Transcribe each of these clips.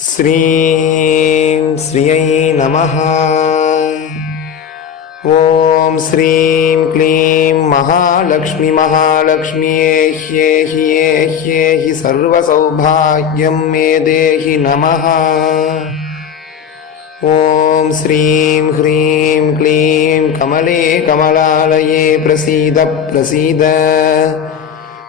श्रीं श्रियै नमः। ॐ श्रीं क्लीं महालक्ष्मी महालक्ष्म्यै सर्वसौभाग्यं मे देहि नमः। ॐ श्रीं ह्रीं क्लीं कमले कमलालये प्रसीद प्रसीद।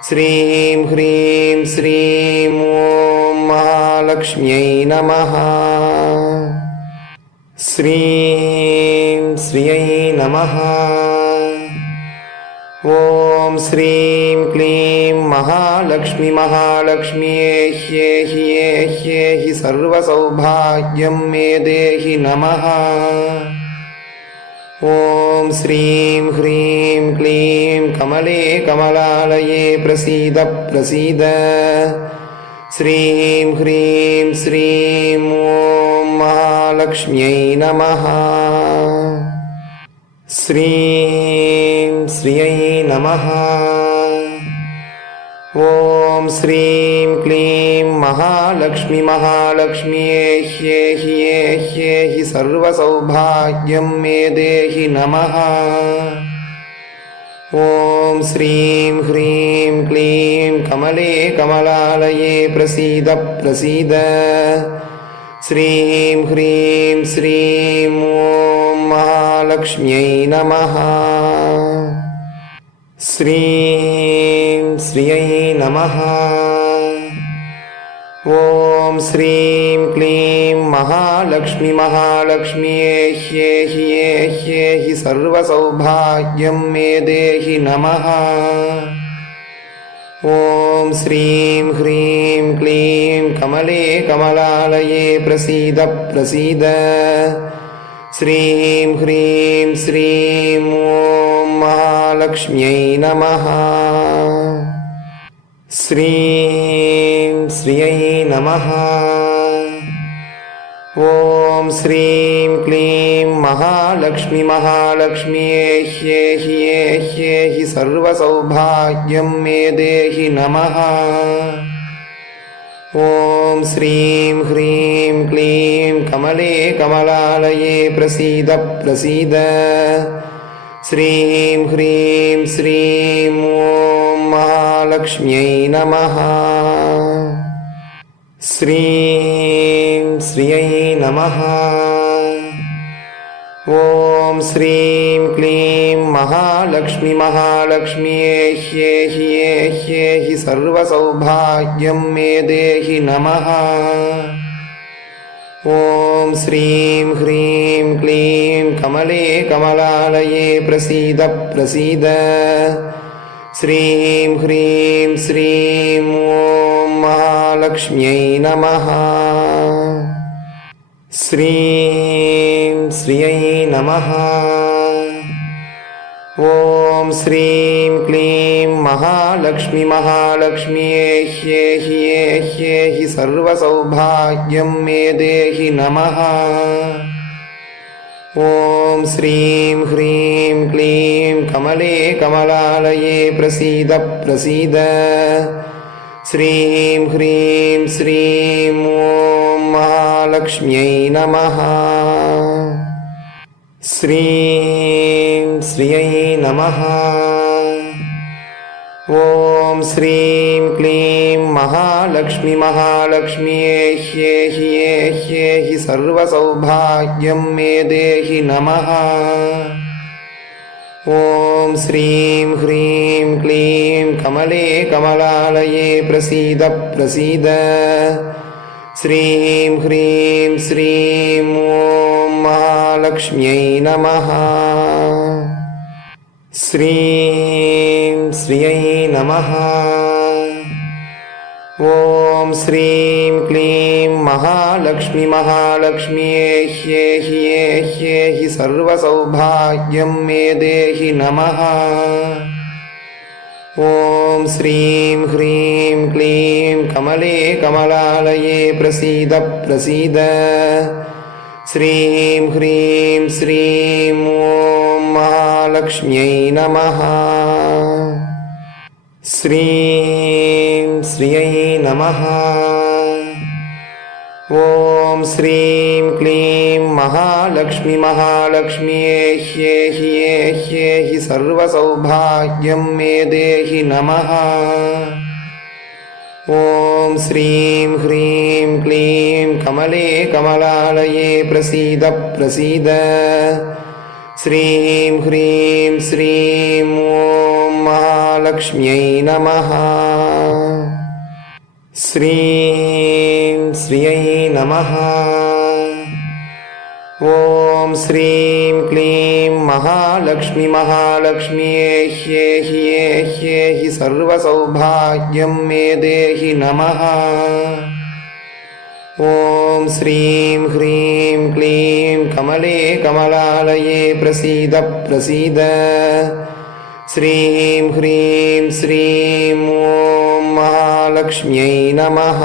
श्रीं ह्रीं श्रीं ॐ महालक्ष्म्यै नमः। श्रीं श्रियै नमः। ॐ श्रीं क्लीं महालक्ष्मी महालक्ष्म्यै सर्वसौभाग्यं मे देहि नमः। ॐ श्रीं ह्रीं क्लीं कमले कमलालये प्रसीद प्रसीद। श्रीं ह्रीं श्रीं ॐ महालक्ष्म्यै नमः। श्रीं श्रियै नमः। ॐ श्रीं क्लीं महालक्ष्मी महालक्ष्म्यै सर्वसौभाग्यं मे देहि नमः। ॐ श्रीं ह्रीं क्लीं कमले कमलालये प्रसीद प्रसीद। श्रीं ह्रीं श्रीं ॐ महालक्ष्म्यै नमः। श्रीं श्रियै नमः। ॐ श्रीं क्लीं महालक्ष्मी महालक्ष्म्यै सर्वसौभाग्यं मे देहि नमः। ॐ श्रीं ह्रीं क्लीं कमले कमलालये प्रसीद प्रसीद। श्रीं ह्रीं श्रीं ॐ महालक्ष्म्यै नमः। श्रीं श्रियै नमः। ॐ श्रीं क्लीं महालक्ष्मी महालक्ष्म्यै सर्वसौभाग्यं मे देहि नमः। ॐ श्रीं ह्रीं क्लीं कमले कमलालये प्रसीद प्रसीद। श्रीं ह्रीं श्रीं ॐ महालक्ष्म्यै नमः। श्रीं श्रियै नमः। ॐ श्रीं क्लीं महालक्ष्मी महालक्ष्म्यै सर्वसौभाग्यं मे देहि नमः। ॐ श्रीं ह्रीं क्लीं कमले कमलालये प्रसीद प्रसीद। श्रीं ह्रीं श्रीं ॐ महालक्ष्म्यै नमः। श्रीं श्रियै नमः। ॐ श्रीं क्लीं महालक्ष्मी महालक्ष्म्यै सर्वसौभाग्यं मे देहि नमः। ॐ श्रीं ह्रीं क्लीं कमले कमलालये प्रसीद प्रसीद। श्रीं ह्रीं श्रीं ॐ महालक्ष्म्यै नमः। श्रीं श्रियै नमः। ॐ श्रीं क्लीं महालक्ष्मी महालक्ष्म्यै सर्वसौभाग्यं मे देहि नमः। ॐ श्रीं ह्रीं क्लीं कमले कमलालये प्रसीद प्रसीद। श्रीं ह्रीं श्रीं ॐ महालक्ष्म्यै नमः। श्रीं श्रियै नमः। ॐ श्रीं क्लीं महालक्ष्मी महालक्ष्म्यै सर्वसौभाग्यं मे देहि नमः। ॐ श्रीं ह्रीं क्लीं कमले कमलालये प्रसीद प्रसीद। श्रीं ह्रीं श्रीं ॐ महालक्ष्म्यै नमः। श्रीं श्रियै नमः। ॐ श्रीं क्लीं महालक्ष्मी महालक्ष्म्ये ह्येहि सर्वसौभाग्यं मे देहि नमः। ॐ श्रीं ह्रीं क्लीं कमले कमलालये प्रसीद प्रसीद। श्रीं ह्रीं श्रीं ॐ महालक्ष्म्यै नमः। श्रीं श्रियै नमः। ॐ श्रीं क्लीं महालक्ष्मी महालक्ष्म्ये ह्येहि सर्वसौभाग्यं मे देहि नमः। ॐ श्रीं ह्रीं क्लीं कमले कमलालये प्रसीद प्रसीद। श्रीं ह्रीं श्रीं ॐ महालक्ष्म्यै नमः।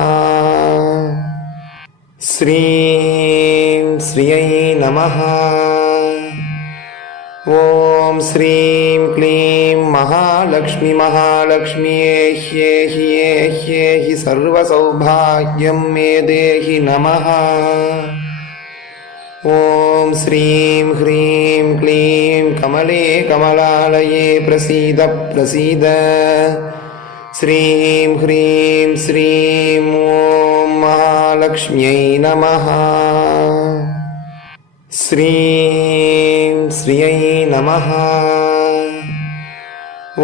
श्रीं श्रियै नमः। ॐ श्रीं क्लीं महालक्ष्मी महालक्ष्म्ये ह्येहि सर्वसौभाग्यं मे देहि नमः। ॐ श्रीं ह्रीं क्लीं कमले कमलालये प्रसीद प्रसीद। श्रीं ह्रीं श्रीं ॐ महालक्ष्म्यै नमः। श्रीं श्रियै नमः।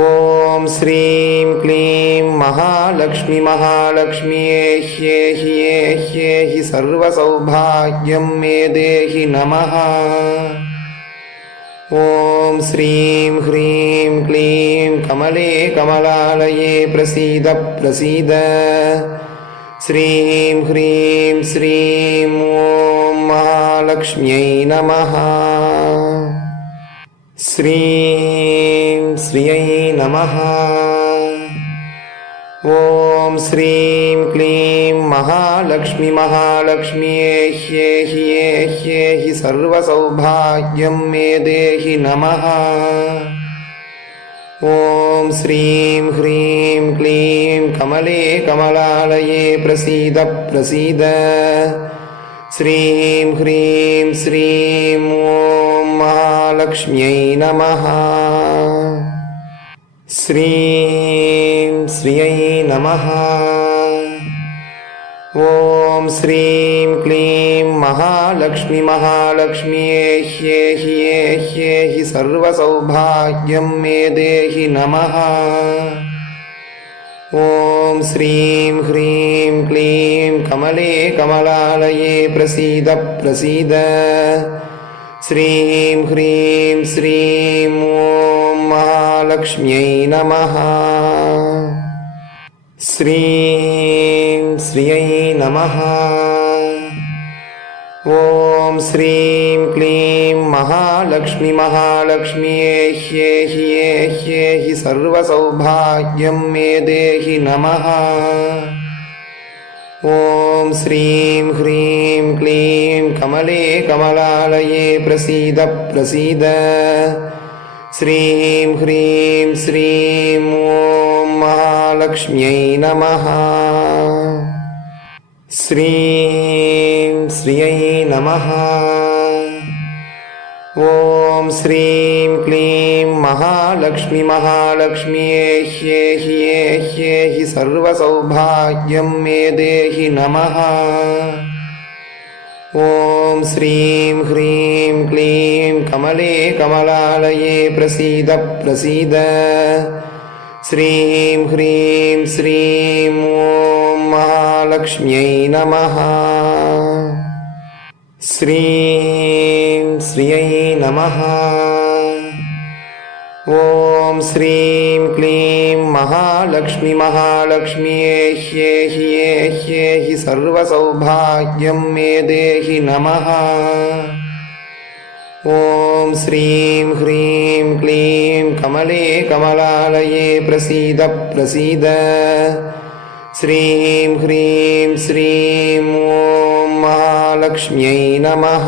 ॐ श्रीं क्लीं महालक्ष्मी महालक्ष्म्ये ह्येहि सर्वसौभाग्यं मे देहि नमः। ॐ श्रीं ह्रीं क्लीं कमले कमलालये प्रसीद प्रसीद। श्रीं ह्रीं श्रीं ॐ महालक्ष्म्यै नमः। श्रीं श्रियै नमः। ॐ श्रीं क्लीं महालक्ष्मी महालक्ष्म्ये ह्येहि सर्वसौभाग्यं मे देहि नमः। ॐ श्रीं ह्रीं क्लीं कमले कमलालये प्रसीद प्रसीद। श्रीं ह्रीं श्रीं ॐ महालक्ष्म्यै नमः। श्रीं श्रियै नमः। ॐ श्रीं क्लीं महालक्ष्मी महालक्ष्म्ये ह्येहि सर्वसौभाग्यं मे देहि नमः। ॐ श्रीं ह्रीं क्लीं कमले कमलालये प्रसीद प्रसीद। श्रीं ह्रीं श्रीं ॐ महालक्ष्म्यै नमः। श्रीं श्रियै नमः। ॐ श्रीं क्लीं महालक्ष्मी महालक्ष्म्ये ह्येहि सर्वसौभाग्यं मे देहि नमः। ॐ श्रीं ह्रीं क्लीं कमले कमलालये प्रसीद प्रसीद। श्रीं ह्रीं श्रीं ॐ महालक्ष्म्यै नमः। श्रीं श्रियै नमः। ॐ श्रीं क्लीं महालक्ष्मी महालक्ष्म्ये ह्येहि सर्वसौभाग्यं मे देहि नमः। ॐ श्रीं ह्रीं क्लीं कमले कमलालये प्रसीद प्रसीद। श्रीं ह्रीं श्रीं ॐ महालक्ष्म्यै नमः। श्रीं श्रियै नमः। ॐ श्रीं क्लीं महालक्ष्मी महालक्ष्म्ये ह्येहि सर्वसौभाग्यं मे देहि नमः। ॐ श्रीं ह्रीं क्लीं कमले कमलालये प्रसीद प्रसीद। श्रीं ह्रीं श्रीं ॐ महालक्ष्म्यै नमः।